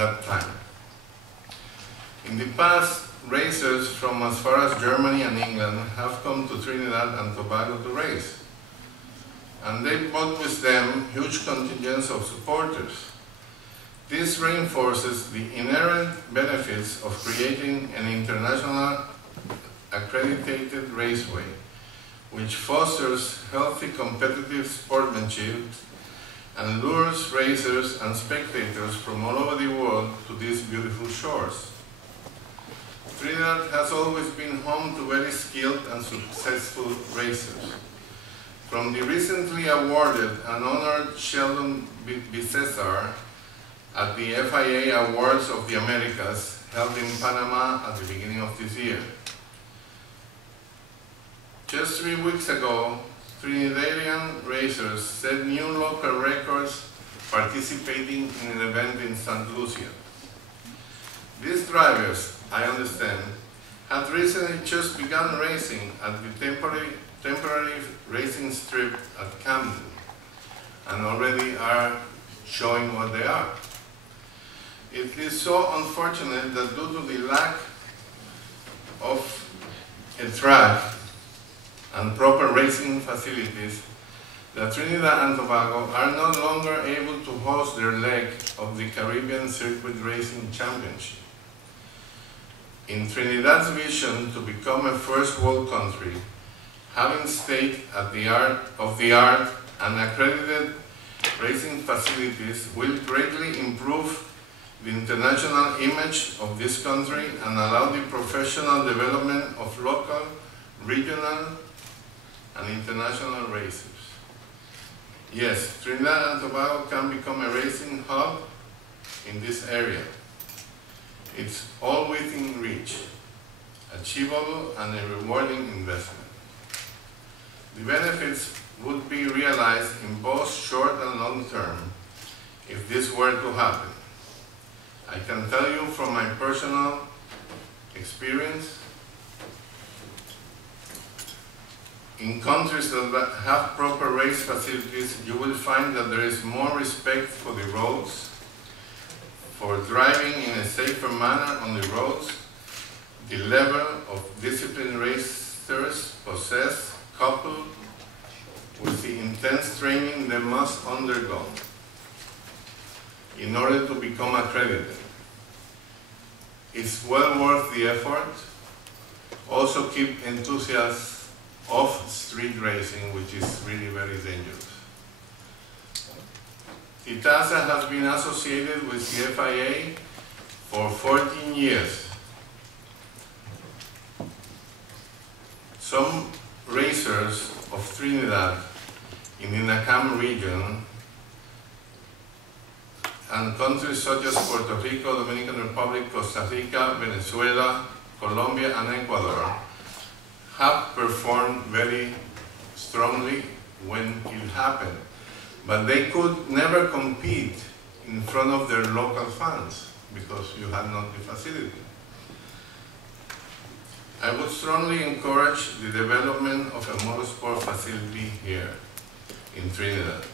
that time. In the past, racers from as far as Germany and England have come to Trinidad and Tobago to race. And they brought with them huge contingents of supporters. This reinforces the inherent benefits of creating an international accredited raceway, which fosters healthy competitive sportsmanship and lures racers and spectators from all over the world to these beautiful shores. Trinidad has always been home to very skilled and successful racers. From the recently awarded and honored Sheldon B. Cesar at the FIA Awards of the Americas, held in Panama at the beginning of this year. Just 3 weeks ago, Trinidadian racers set new local records participating in an event in St. Lucia. These drivers, I understand, had recently just begun racing at the temporary racing strip at Camden, and already are showing what they are. It is so unfortunate that due to the lack of a track and proper racing facilities, that Trinidad and Tobago are no longer able to host their leg of the Caribbean Circuit Racing Championship. In Trinidad's vision to become a first world country, having state-of-the-art and accredited racing facilities will greatly improve the international image of this country and allow the professional development of local, regional, and international racers. Yes, Trinidad and Tobago can become a racing hub in this area. It's all within reach, achievable, and a rewarding investment. The benefits would be realized in both short and long term if this were to happen. I can tell you from my personal experience, in countries that have proper race facilities, you will find that there is more respect for the roads, for driving in a safer manner on the roads. The level of disciplined racers possess, coupled with the intense training they must undergo in order to become accredited. It's well worth the effort. Also keep enthusiasts off street racing, which is really very dangerous. ITASA has been associated with the FIA for 14 years. Some racers of Trinidad in the NACAM region and countries such as Puerto Rico, Dominican Republic, Costa Rica, Venezuela, Colombia, and Ecuador have performed very strongly when it happened, but they could never compete in front of their local fans because you had not the facility. I would strongly encourage the development of a motorsport facility here in Trinidad,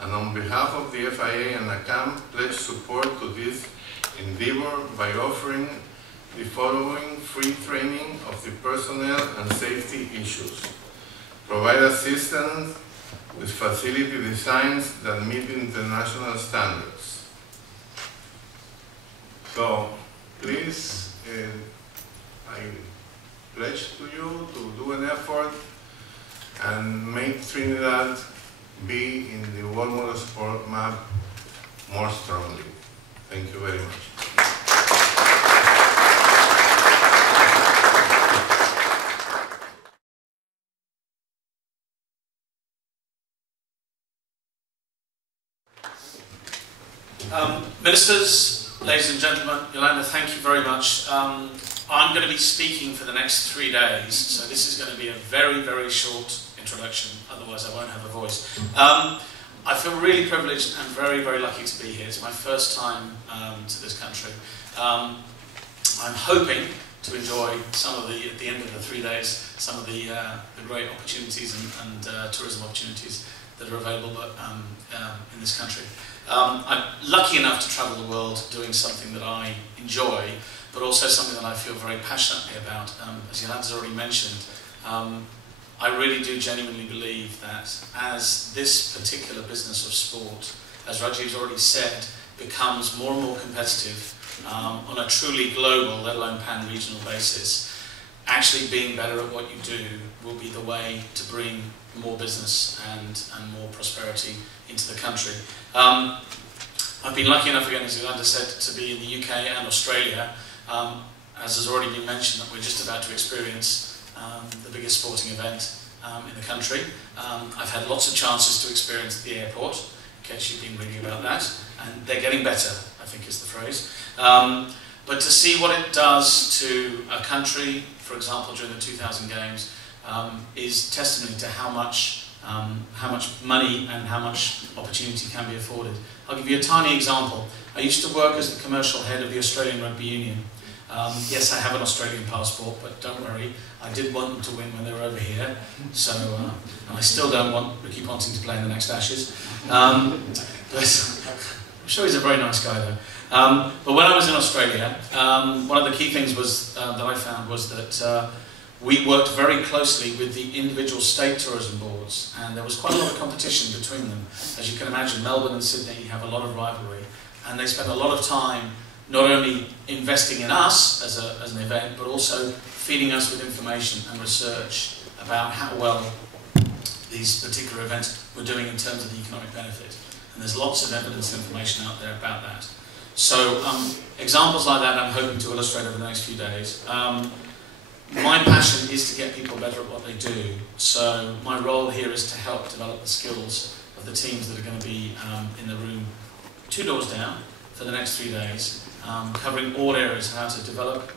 and on behalf of the FIA and NACAM, pledge support to this endeavor by offering the following free training of the personnel and safety issues. Provide assistance with facility designs that meet international standards. So, please, I pledge to you to do an effort and make Trinidad be in the World Motorsport map more strongly. Thank you very much. Ministers, ladies and gentlemen, Yolanda, thank you very much. I'm going to be speaking for the next 3 days, so this is going to be a very, very short introduction, otherwise I won't have a voice. I feel really privileged and very, very lucky to be here. It's my first time to this country. I'm hoping to enjoy some of the, at the end of the 3 days, some of the great opportunities and tourism opportunities that are available in this country. I'm lucky enough to travel the world doing something that I enjoy, but also something that I feel very passionately about. As Yolanda's already mentioned, I really do genuinely believe that as this particular business of sport, as Rajiv's already said, becomes more and more competitive on a truly global, let alone pan-regional basis, actually being better at what you do will be the way to bring more business and more prosperity into the country. I've been lucky enough, again, as Yolanda said, to be in the UK and Australia. As has already been mentioned, that we're just about to experience the biggest sporting event in the country. I've had lots of chances to experience at the airport, in case you've been reading about that, and they're getting better, I think is the phrase. But to see what it does to a country, for example, during the 2000 Games, is testimony to how much money and how much opportunity can be afforded. I'll give you a tiny example. I used to work as the commercial head of the Australian Rugby Union. Yes, I have an Australian passport, but don't worry, I did want them to win when they were over here, so and I still don't keep wanting to play in the next Ashes. But I'm sure he's a very nice guy though. But when I was in Australia, one of the key things was, that I found was that we worked very closely with the individual state tourism boards, and there was quite a lot of competition between them. As you can imagine, Melbourne and Sydney have a lot of rivalry, and they spent a lot of time not only investing in us as an event, but also feeding us with information and research about how well these particular events were doing in terms of the economic benefit. And there's lots of evidence and information out there about that. So examples like that I'm hoping to illustrate over the next few days. My passion is to get people better at what they do. So my role here is to help develop the skills of the teams that are going to be in the room 2 doors down for the next 3 days, covering all areas: how to develop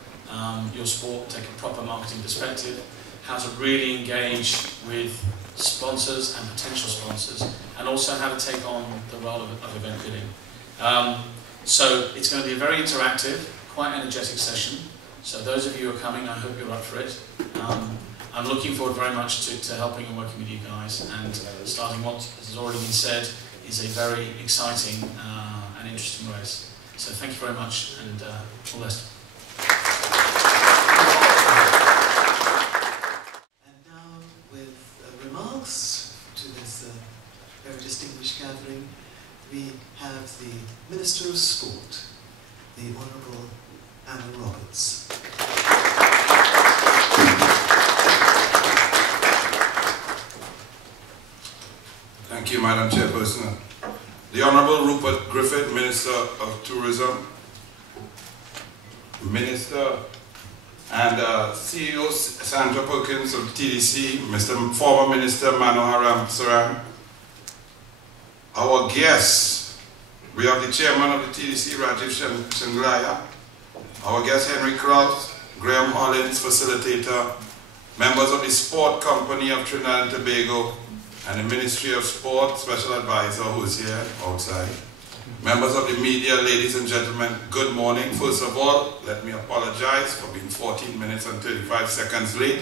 your sport, take a proper marketing perspective, how to really engage with sponsors and potential sponsors, and also how to take on the role of event bidding. So it's going to be a very interactive, quite energetic session. So those of you who are coming, I hope you're up for it. I'm looking forward very much to helping and working with you guys, and starting what has already been said is a very exciting and interesting race. So thank you very much, and all the best. And now, with remarks to this very distinguished gathering, we have the Minister of Sport, the Honourable Anil Roberts. Thank you, Madam Chairperson. The Honourable Rupert Griffith, Minister of Tourism, Minister and CEO Sandra Perkins of TDC, former Minister Manoharam Saran, our guests, we have the Chairman of the TDC, Rajiv Shanglaya, our guest Henry Krausz, Graham Hollins, Facilitator, members of the Sport Company of Trinidad and Tobago, and the Ministry of Sport Special Advisor who is here outside. Members of the media, ladies and gentlemen, good morning. First of all, let me apologize for being 14 minutes and 35 seconds late.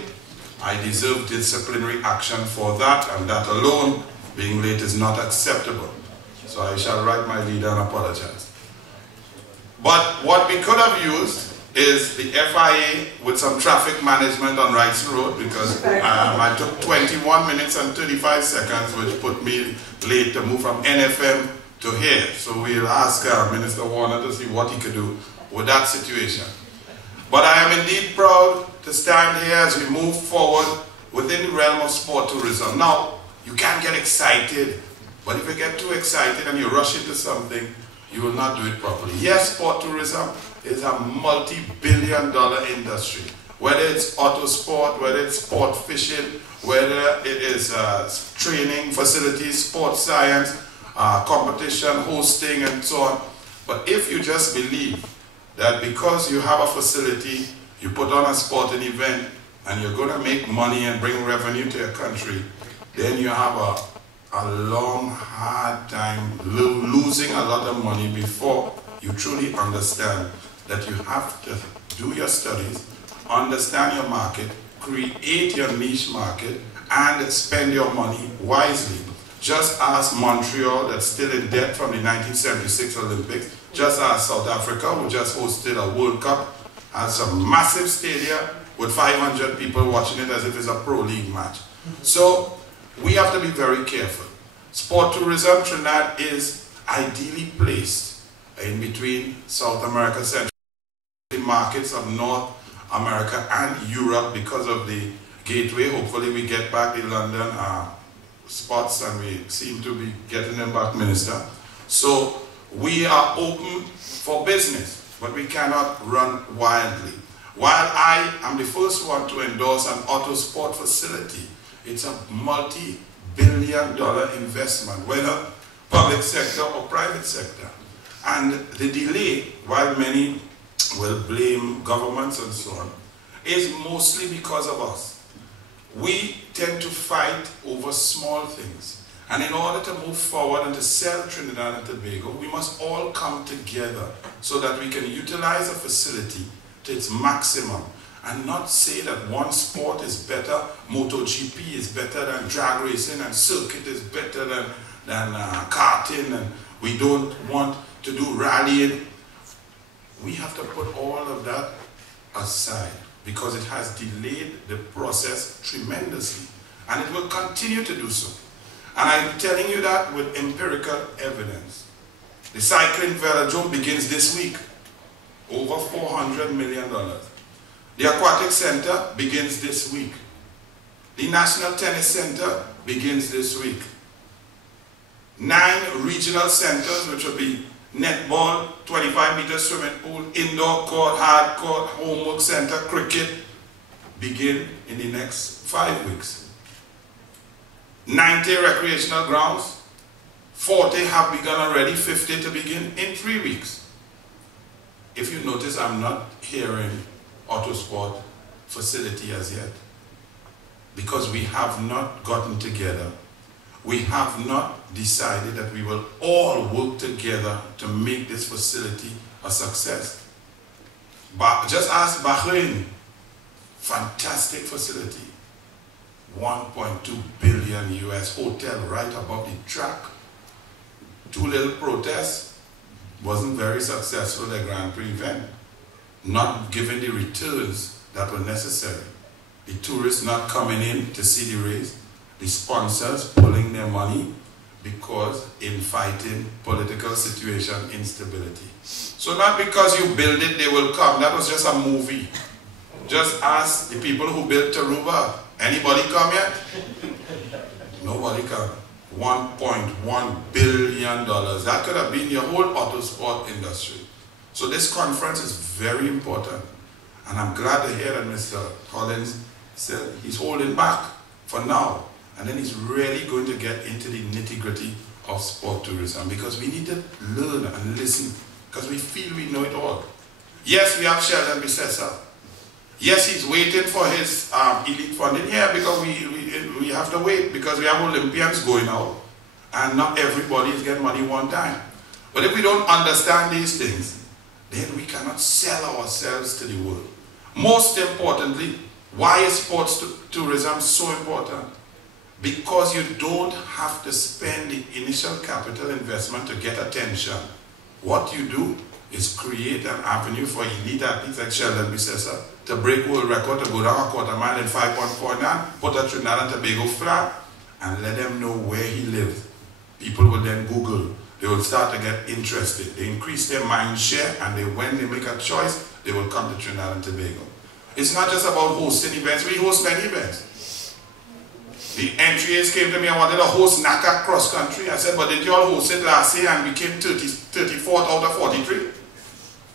I deserve disciplinary action for that, and that alone, being late, is not acceptable. So I shall write my leader and apologize. But what we could have used is the FIA with some traffic management on Wrights Road, because I took 21 minutes and 35 seconds, which put me late to move from NFM to here. So we'll ask Minister Warner to see what he could do with that situation. But I am indeed proud to stand here as we move forward within the realm of sport tourism. Now, you can get excited, but if you get too excited and you rush into something, you will not do it properly. Yes, sport tourism is a multi-billion-dollar industry. Whether it's auto sport, whether it's sport fishing, whether it is training facilities, sports science, competition, hosting, and so on. But if you just believe that because you have a facility, you put on a sporting event, and you're going to make money and bring revenue to your country, then you have a long, hard time losing a lot of money before you truly understand that you have to do your studies, understand your market, create your niche market, and spend your money wisely. Just ask Montreal, that's still in debt from the 1976 Olympics. Just ask South Africa, who just hosted a World Cup, has a massive stadium with 500 people watching it as if it's a pro league match. So we have to be very careful. Sport tourism, Trinidad is ideally placed in between South America, Central markets of North America and Europe because of the gateway. Hopefully we get back the London spots, and we seem to be getting them back, Minister. So we are open for business, but we cannot run wildly. While I am the first one to endorse an auto sport facility, it's a multi-billion-dollar investment, whether public sector or private sector. And the delay, while many will blame governments and so on, is mostly because of us. We tend to fight over small things. And in order to move forward and to sell Trinidad and Tobago, we must all come together so that we can utilize a facility to its maximum and not say that one sport is better, MotoGP is better than drag racing, and circuit is better than karting, and we don't want to do rallying. We have to put all of that aside because it has delayed the process tremendously, and it will continue to do so. And I'm telling you that with empirical evidence. The cycling velodrome begins this week, over $400 million. The aquatic center begins this week. The National Tennis Center begins this week. 9 regional centers, which will be netball, 25-meter swimming pool, indoor court, hard court, homework center, cricket, begin in the next 5 weeks. 90 recreational grounds, 40 have begun already, 50 to begin in 3 weeks. If you notice, I'm not hearing auto sport facility as yet, because we have not gotten together. We have not decided that we will all work together to make this facility a success. But just ask Bahrain, fantastic facility, 1.2 billion US, hotel right above the track. 2 little protests, wasn't very successful, the Grand Prix event, not giving the returns that were necessary. The tourists not coming in to see the race, the sponsors pulling their money because in fighting political situation instability. So not because you build it, they will come. That was just a movie. Just ask the people who built Taruba. Anybody come yet? Nobody come. $1.1 billion. That could have been your whole auto sport industry. So this conference is very important. And I'm glad to hear that Mr. Hollins said he's holding back for now. And then he's really going to get into the nitty-gritty of sport tourism, because we need to learn and listen, because we feel we know it all. Yes, we have Sheldon Bissessa. Yes, he's waiting for his elite funding. Yeah, because we have to wait, because we have Olympians going out, and not everybody is getting money one time. But if we don't understand these things, then we cannot sell ourselves to the world. Most importantly, why is sports tourism so important? Because you don't have to spend the initial capital investment to get attention. What you do is create an avenue for elite athletes like Sheldon Bissessa to break world record, to go down a quarter mile in 5.49, put a Trinidad and Tobago flag, and let them know where he lives. People will then Google. They will start to get interested. They increase their mind share, and when they make a choice, they will come to Trinidad and Tobago. It's not just about hosting events. We host many events. The NTAs came to me and wanted to host NACA cross country. I said, but did you all host it last year and became 34th out of 43?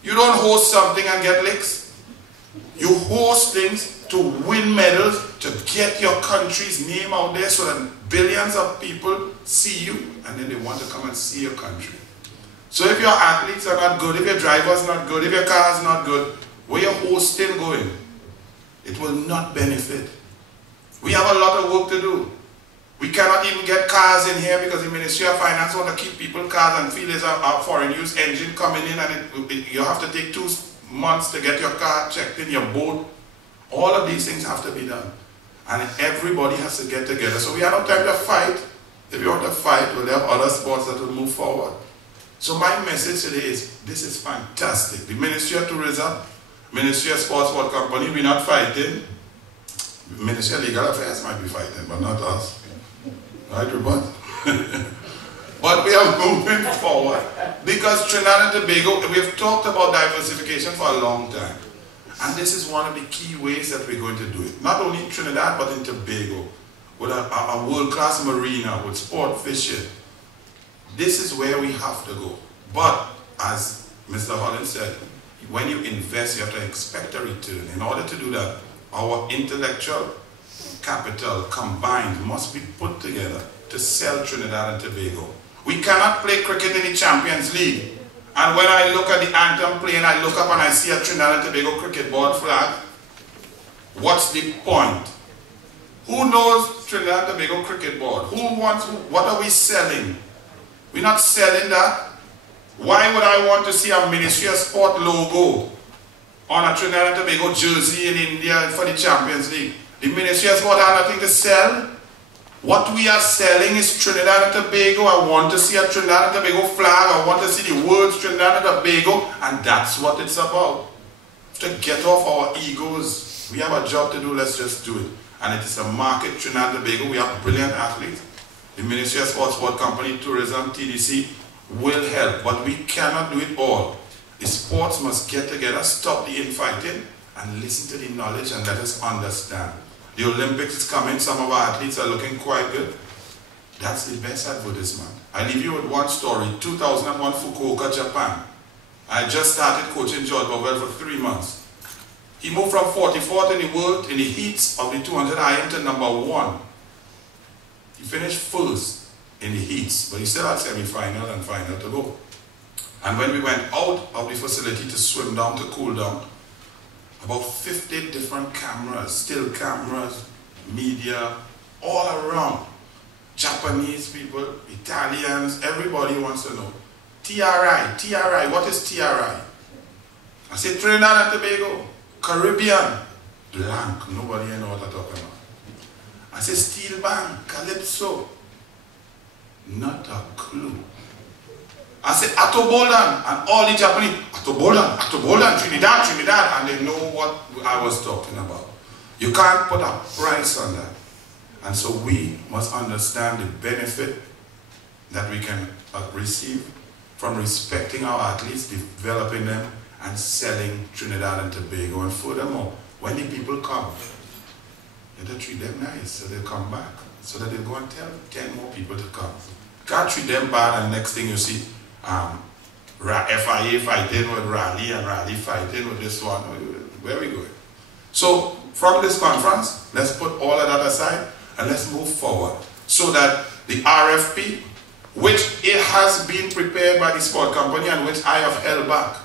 You don't host something and get licks. You host things to win medals, to get your country's name out there so that billions of people see you, and then they want to come and see your country. So if your athletes are not good, if your driver's not good, if your car's not good, where your host still going? It will not benefit. We have a lot of work to do. We cannot even get cars in here because the Ministry of Finance want to keep people cars and feel there's a foreign use engine coming in, and you have to take 2 months to get your car checked in, your boat. All of these things have to be done. And everybody has to get together. So we have no time to fight. If you want to fight, we'll have other sports that will move forward. So my message today is, this is fantastic. The Ministry of Tourism, Ministry of Sports World Company, we're not fighting. Ministry of Legal Affairs might be fighting, but not us. Right, Rupert? But we are moving forward. Because Trinidad and Tobago, we have talked about diversification for a long time. And this is one of the key ways that we're going to do it. Not only in Trinidad, but in Tobago. With a world-class marina, with sport fishing. This is where we have to go. But, as Mr. Hollins said, when you invest, you have to expect a return. In order to do that, our intellectual capital combined must be put together to sell Trinidad and Tobago. We cannot play cricket in the Champions League. And when I look at the anthem playing, I look up and I see a Trinidad and Tobago cricket board flag. What's the point? Who knows Trinidad and Tobago cricket board? What are we selling? We're not selling that. Why would I want to see a Ministry of Sport logo on a Trinidad and Tobago jersey in India for the Champions League? The Ministry of Sport has nothing to sell. What we are selling is Trinidad and Tobago. I want to see a Trinidad and Tobago flag. I want to see the words Trinidad and Tobago. And that's what it's about. To get off our egos. We have a job to do. Let's just do it. And it is a market, Trinidad and Tobago. We have brilliant athletes. The Ministry of Sports, Sport Company, Tourism, TDC will help. But we cannot do it all. The sports must get together, stop the infighting, and listen to the knowledge and let us understand. The Olympics is coming. Some of our athletes are looking quite good. That's the best advertisement. I leave you with one story. 2001 Fukuoka, Japan. I just started coaching George Bovell for 3 months. He moved from 44th in the world in the heats of the 200 iron to #1. He finished first in the heats, but he still had semi-final and final to go. And when we went out of the facility to swim down, to cool down, about 50 different cameras, still cameras, media, all around. Japanese people, Italians, everybody wants to know. TRI, what is TRI? I said Trinidad and Tobago, Caribbean, blank, nobody know what I'm talking about. I said Steel Band, Calypso, not a clue. I said Atobolan, and all the Japanese, Atobolan, Trinidad, and they know what I was talking about. You can't put a price on that. And so we must understand the benefit that we can receive from respecting our athletes, developing them, and selling Trinidad and Tobago. And furthermore, when the people come, you have to treat them nice so they'll come back, so that they'll go and tell 10 more people to come. You can't treat them bad and next thing you see, FIA fighting with Raleigh and Raleigh fighting with this one. Where are we going? So from this conference, let's put all of that aside and let's move forward so that the RFP, which it has been prepared by the sport company and which I have held back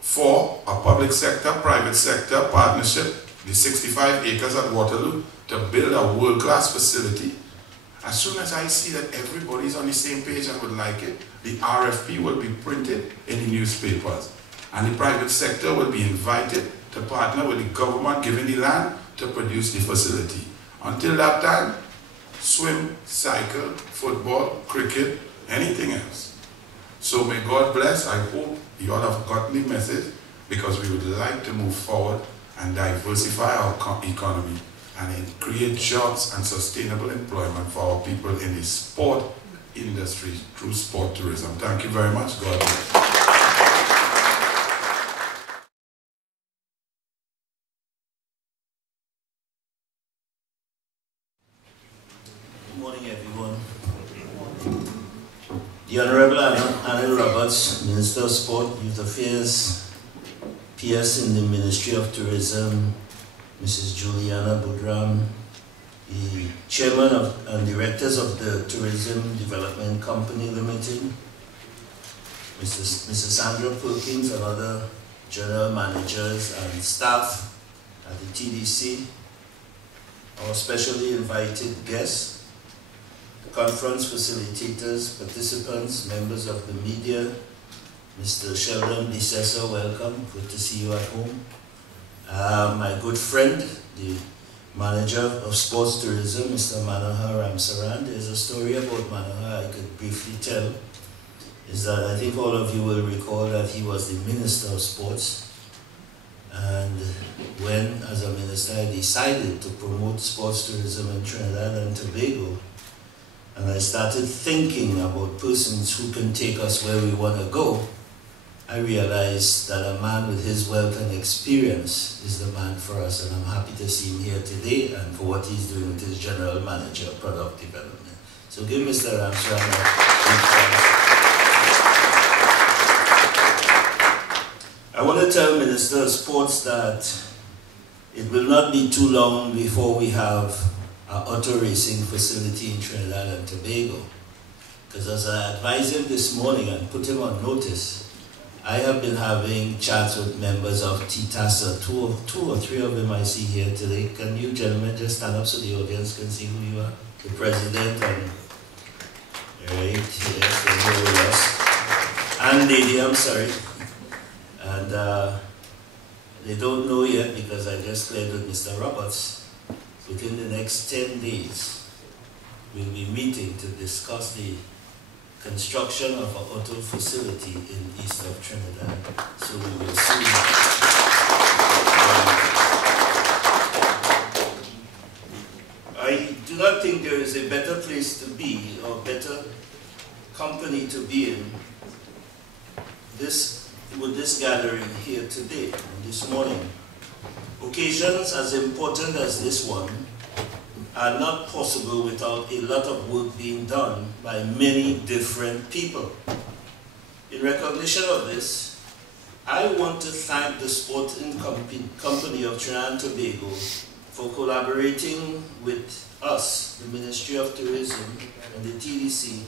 for a public sector, private sector partnership, the 65 acres at Waterloo, to build a world-class facility. As soon as I see that everybody's on the same page and would like it, the RFP will be printed in the newspapers. And the private sector will be invited to partner with the government giving the land to produce the facility. Until that time, swim, cycle, football, cricket, anything else. So may God bless. I hope you all have gotten the message, because we would like to move forward and diversify our economy and create jobs and sustainable employment for our people in the sport industry through sport tourism. Thank you very much. God bless. Good morning, everyone. The Honorable Anil Roberts, Minister of Sport, Youth Affairs, PS in the Ministry of Tourism, Mrs. Juliana Budram, the Chairman and Directors of the Tourism Development Company Limited, Mrs. Sandra Perkins and other General Managers and staff at the TDC, our specially invited guests, the conference facilitators, participants, members of the media, Mr. Sheldon Bissessa, welcome, good to see you at home. My good friend, the manager of sports tourism, Mr. Manohar Ramsaran. There's a story about Manohar I could briefly tell. Is that I think all of you will recall that he was the Minister of Sports. And when, as a minister, I decided to promote sports tourism in Trinidad and Tobago, and I started thinking about persons who can take us where we want to go, I realized that a man with his wealth and experience is the man for us, and I'm happy to see him here today and for what he's doing with his General Manager of Product Development. So give Mr. Ramsaran a big applause. I want to tell Minister of Sports that it will not be too long before we have an auto racing facility in Trinidad and Tobago. Because as I advised him this morning and put him on notice, I have been having chats with members of TITASA, two or three of them I see here today. Can you gentlemen just stand up so the audience can see who you are? The President and, right, yes, they're here with us. And lady, I'm sorry. And they don't know yet because I just cleared with Mr. Roberts. Within the next 10 days, we'll be meeting to discuss the construction of an auto facility in east of Trinidad. So we will see. I do not think there is a better place to be or better company to be in with this gathering here today and this morning. Occasions as important as this one are not possible without a lot of work being done by many different people. In recognition of this, I want to thank the Sporting Company of Trinidad and Tobago for collaborating with us, the Ministry of Tourism and the TDC,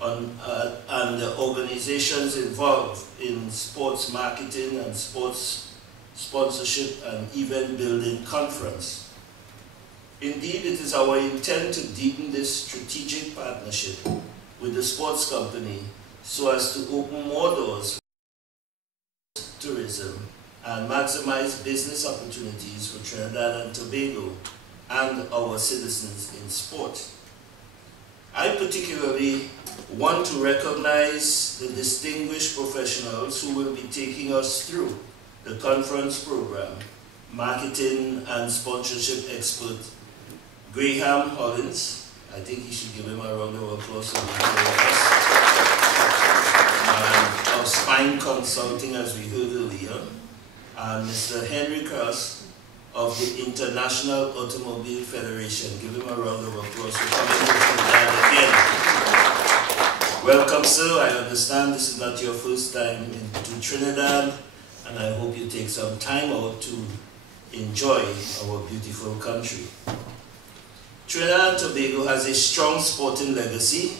and the organizations involved in sports marketing and sports sponsorship and event building conference. Indeed, it is our intent to deepen this strategic partnership with the sports company so as to open more doors for tourism and maximize business opportunities for Trinidad and Tobago and our citizens in sport. I particularly want to recognize the distinguished professionals who will be taking us through the conference program, marketing and sponsorship expert Graham Hollins. I think he should give him a round of applause for being here with us. And of Spine Consulting, as we heard earlier, and Mr. Henry Krausz of the International Automobile Federation. Give him a round of applause for coming here from again. Welcome, sir. I understand this is not your first time into Trinidad, and I hope you take some time out to enjoy our beautiful country. Trinidad and Tobago has a strong sporting legacy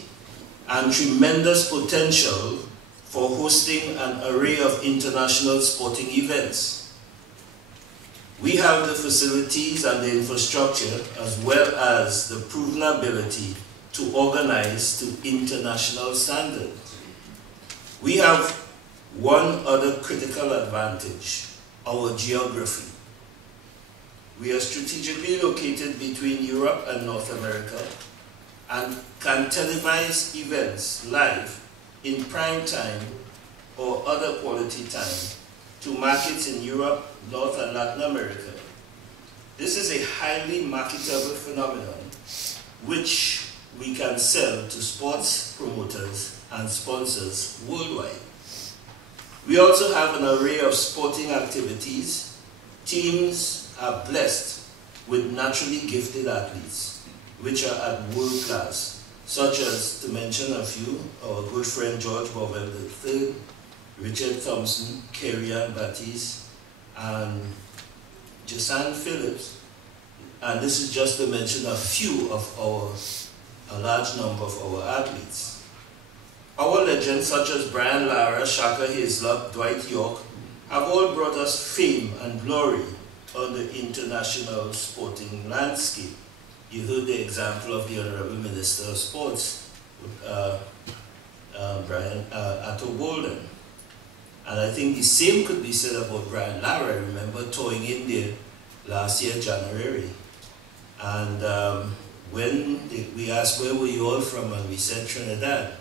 and tremendous potential for hosting an array of international sporting events. We have the facilities and the infrastructure, as well as the proven ability to organize to international standards. We have one other critical advantage, our geography. We are strategically located between Europe and North America and can televise events live in prime time or other quality time to markets in Europe, North and Latin America. This is a highly marketable phenomenon which we can sell to sports promoters and sponsors worldwide. We also have an array of sporting activities. Teams are blessed with naturally gifted athletes, which are at world class, such as, to mention a few, our good friend George Bowell III, Richard Thompson, Kerry-Ann Batiste, and Jason Phillips. And this is just to mention a few of a large number of our athletes. Our legends such as Brian Lara, Shaka Hislop, Dwight York have all brought us fame and glory on the international sporting landscape. You heard the example of the Honorable Minister of Sports, Brian Atto Bolden. And I think the same could be said about Brian Lara. I remember touring India last year, January. And when we asked where were you all from, and we said Trinidad,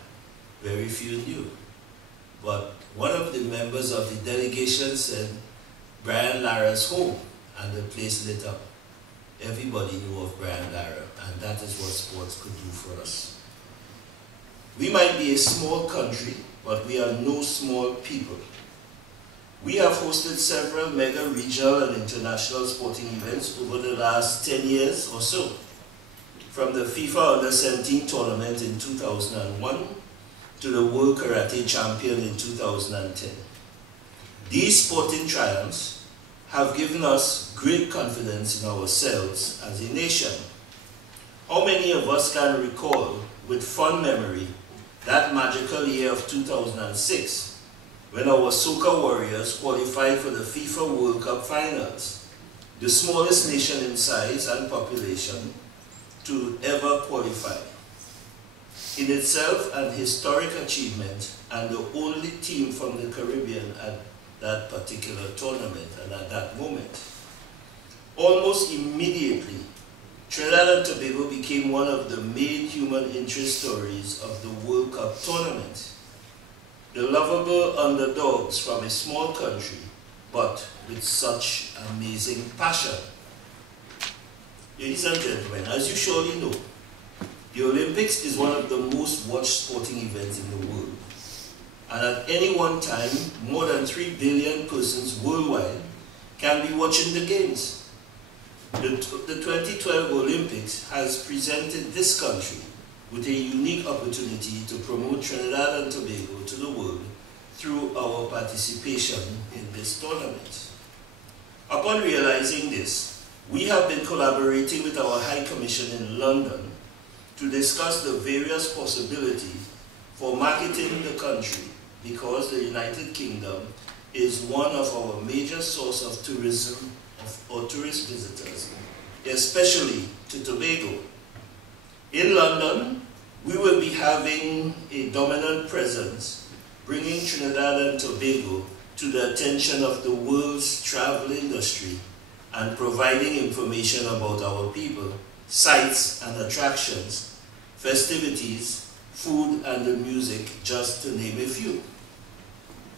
very few knew. But one of the members of the delegation said Brian Lara's home, and the place lit up. Everybody knew of Brian Lara, and that is what sports could do for us. We might be a small country, but we are no small people. We have hosted several mega regional and international sporting events over the last 10 years or so, from the FIFA Under-17 tournament in 2001 to the World Karate Champion in 2010. These sporting triumphs have given us great confidence in ourselves as a nation. How many of us can recall with fond memory that magical year of 2006 when our Soca Warriors qualified for the FIFA World Cup Finals, the smallest nation in size and population to ever qualify? In itself an historic achievement, and the only team from the Caribbean at that particular tournament and at that moment. Almost immediately, Trinidad and Tobago became one of the main human interest stories of the World Cup tournament. The lovable underdogs from a small country, but with such amazing passion. Ladies and gentlemen, as you surely know, the Olympics is one of the most watched sporting events in the world. And at any one time, more than 3 billion persons worldwide can be watching the games. The 2012 Olympics has presented this country with a unique opportunity to promote Trinidad and Tobago to the world through our participation in this tournament. Upon realizing this, we have been collaborating with our High Commission in London to discuss the various possibilities for marketing the country, because the United Kingdom is one of our major sources of tourism or tourist visitors, especially to Tobago. In London, we will be having a dominant presence, bringing Trinidad and Tobago to the attention of the world's travel industry and providing information about our people, sites and attractions, festivities, food and the music, just to name a few.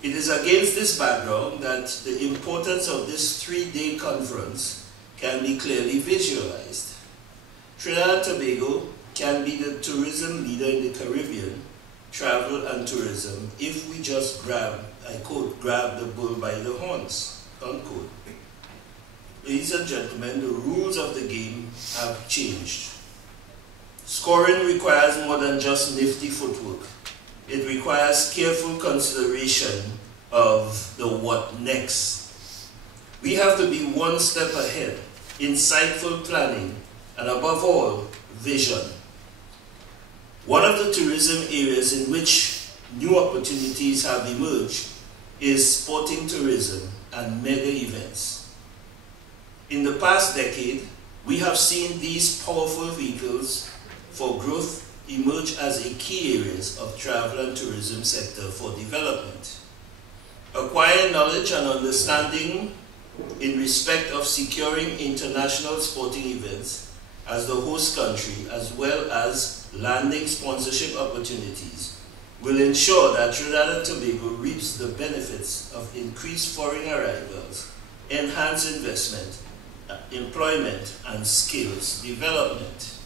It is against this background that the importance of this 3-day conference can be clearly visualized. Trinidad and Tobago can be the tourism leader in the Caribbean, travel and tourism, if we just grab, I quote, grab the bull by the horns, unquote. Ladies and gentlemen, the rules of the game have changed. Scoring requires more than just nifty footwork. It requires careful consideration of the what next. We have to be one step ahead, insightful planning, and above all, vision. One of the tourism areas in which new opportunities have emerged is sporting tourism and mega events. In the past decade, we have seen these powerful vehicles for growth emerge as a key areas of travel and tourism sector for development. Acquiring knowledge and understanding in respect of securing international sporting events as the host country, as well as landing sponsorship opportunities, will ensure that Trinidad and Tobago reaps the benefits of increased foreign arrivals, enhanced investment, employment, and skills development.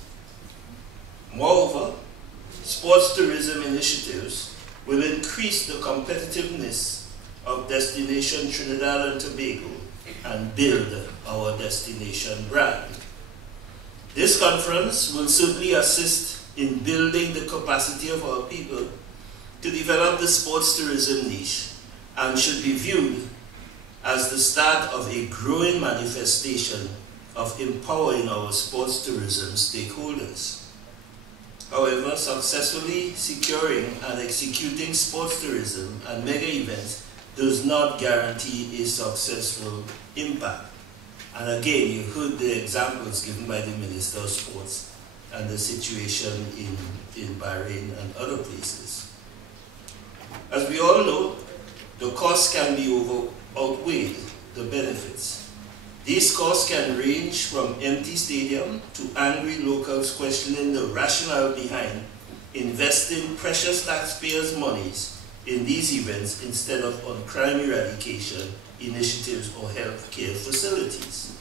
Moreover, sports tourism initiatives will increase the competitiveness of destination Trinidad and Tobago and build our destination brand. This conference will certainly assist in building the capacity of our people to develop the sports tourism niche and should be viewed as the start of a growing manifestation of empowering our sports tourism stakeholders. However, successfully securing and executing sports tourism and mega events does not guarantee a successful impact. And again, you heard the examples given by the Minister of Sports and the situation in Bahrain and other places. As we all know, the costs can be outweighed the benefits. These costs can range from empty stadium to angry locals questioning the rationale behind investing precious taxpayers' monies in these events instead of on crime eradication initiatives or healthcare facilities.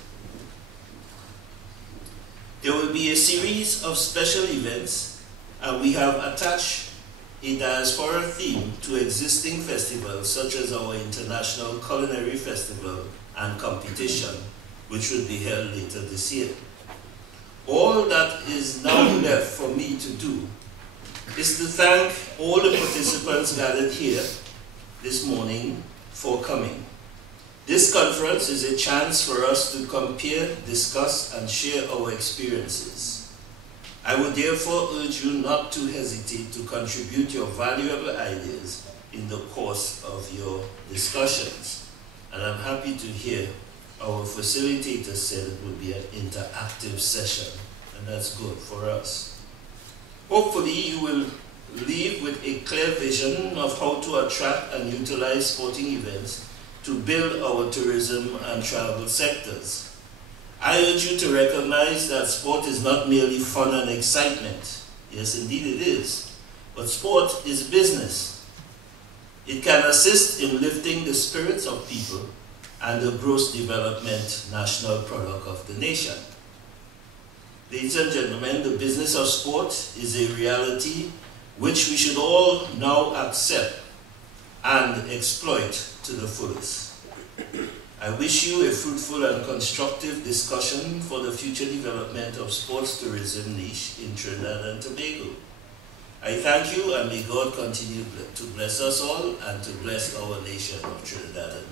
There will be a series of special events, and we have attached a diaspora theme to existing festivals such as our International Culinary Festival and competition, which will be held later this year. All that is now left for me to do is to thank all the participants gathered here this morning for coming. This conference is a chance for us to compare, discuss, and share our experiences. I would therefore urge you not to hesitate to contribute your valuable ideas in the course of your discussions. And I'm happy to hear our facilitator said it would be an interactive session, and that's good for us. Hopefully you will leave with a clear vision of how to attract and utilize sporting events to build our tourism and travel sectors. I urge you to recognize that sport is not merely fun and excitement. Yes, indeed it is. But sport is business. It can assist in lifting the spirits of people and the gross development national product of the nation. Ladies and gentlemen, the business of sport is a reality which we should all now accept and exploit to the fullest. I wish you a fruitful and constructive discussion for the future development of sports tourism niche in Trinidad and Tobago. I thank you, and may God continue to bless us all and to bless our nation of Trinidad and